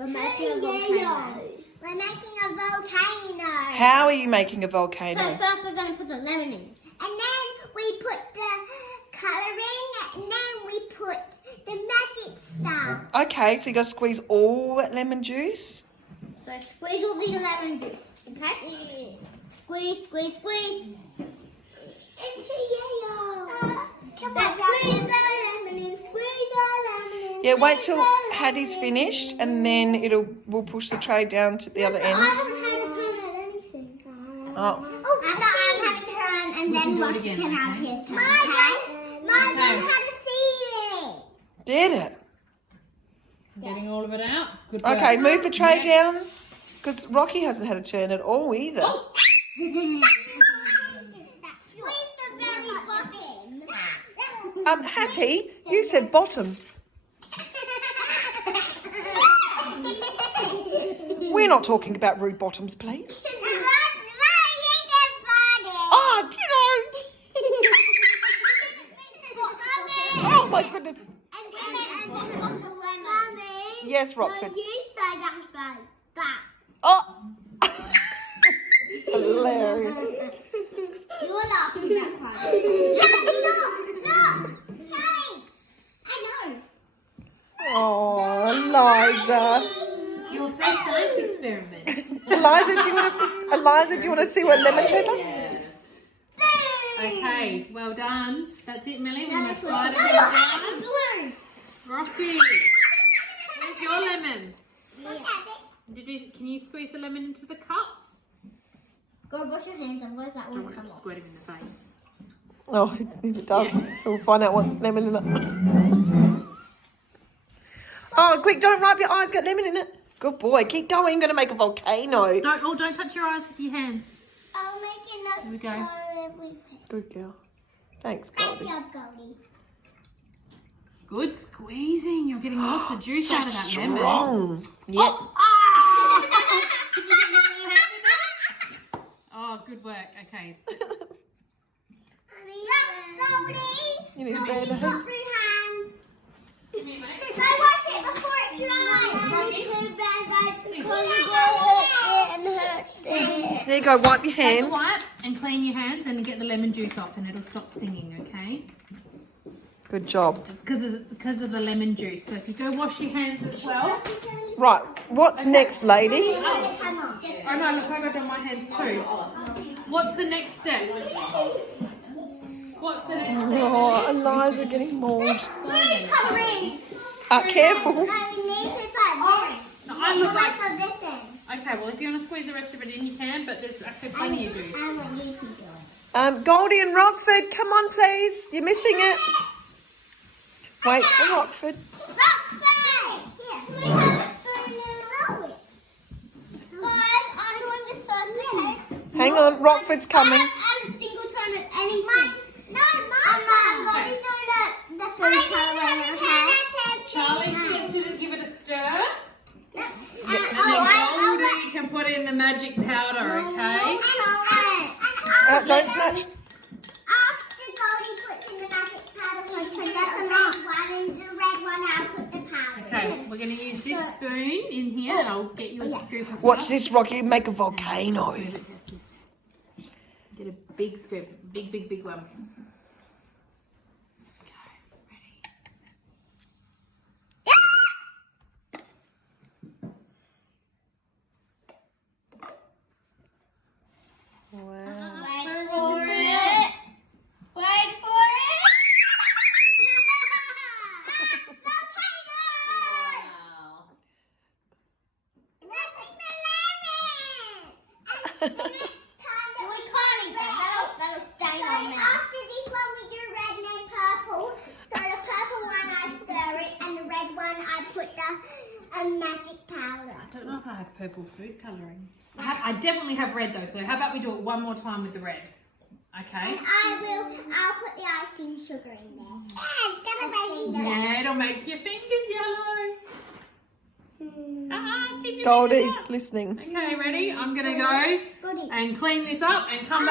We're making a volcano. We're making a volcano. How are you making a volcano? So first we're going to put the lemon in. And then we put the colouring. And then we put the magic stuff. Okay, so you got to squeeze all that lemon juice. So squeeze all the lemon juice, okay? Squeeze, squeeze, squeeze. Into yellow. Squeeze the lemon in, squeeze the lemon in. Yeah, wait till Hattie's finished and then we'll push the tray down to the other end. I haven't had a turn at anything. Oh. After I'm having a turn and then Rocky can have his turn, okay? Mine had a seed. Did it? Getting all of it out. Good work. Okay, move the tray down because Rocky hasn't had a turn at all either. Squeeze the very bottom. Hattie, you said bottom. We're not talking about rude bottoms, please. Oh, oh my goodness. Yes, Rockford. Oh. Hilarious. You're laughing at that part. Charlie, look! Charlie! I know. Oh, Eliza. Your first science experiment. Eliza, do you want to see what lemon tastes like? Yeah. Okay, well done. That's it, Millie. We're going to slide it down. Blue. Rocky, where's your lemon? Can you squeeze the lemon into the cup? Go wash your hands and where's that Don't one want to come off? squirt him in the face. Oh, if it does, we'll find out what lemon in it. Oh, quick, don't rub your eyes, got lemon in it. Good boy, keep going, I'm going to make a volcano. Don't touch your eyes with your hands. I'll make it Here we go. everywhere. Good girl. Thanks, Good Goldie. job, Goldie. Good squeezing. You're getting lots of juice out of that lemon. Strong. Yep. Oh, good work. Okay. Goldie. You need to Goldie, bear the you've got hand. blue hands. Go wash it before it dries. Too bad There you go, wipe your Take a hands. wipe and clean your hands and get the lemon juice off and it'll stop stinging, okay? Good job. It's because of the lemon juice. So if you go wash your hands as well. Right, what's next, ladies? Oh no, look, I got done my hands too. What's the next step? What's the next step? Oh, Eliza getting mauled. Blue coloring. Careful. No, we need to put orange. No, I look The like... rest of this in. Okay, well if you want to squeeze the rest of it in, you can, but there's actually plenty of juice. I want you to do it. Goldie and Rockford, come on please. You're missing it. Wait for Rockford. Rockford! Yes. We have a spoon now. Guys, I'm doing this first, okay? Hang on, Rockford's coming. I haven't had a single turn of anything. I'm doing the food coloring, okay? Charlie gets you to give it a stir. Yep. And then Goldie can put in the magic powder, okay? Don't snatch. After Goldie puts in the magic powder, we put the red one, and the red one I'll put the powder. Okay, we're going to use this spoon in here and I'll get you a scoop of Watch stuff. this, Rocky. Make a volcano. Get a big scoop, big one. Okay, ready? Wow. Wait for it. Wait for it. Wow. The next time that we can't eat that. That'll stain our mouth. After this one, we do red and then purple. So the purple one I stir it, and the red one I put the magic powder. I don't know if I have purple food colouring. I definitely have red though, so how about we do it one more time with the red? Okay. And I'll put the icing sugar in there. Yeah, it's gonna make Yeah, it'll make your fingers yellow. Keep your Goldie, fingers up. listening. Okay, ready? I'm going to go Goldie. and clean this up and come back.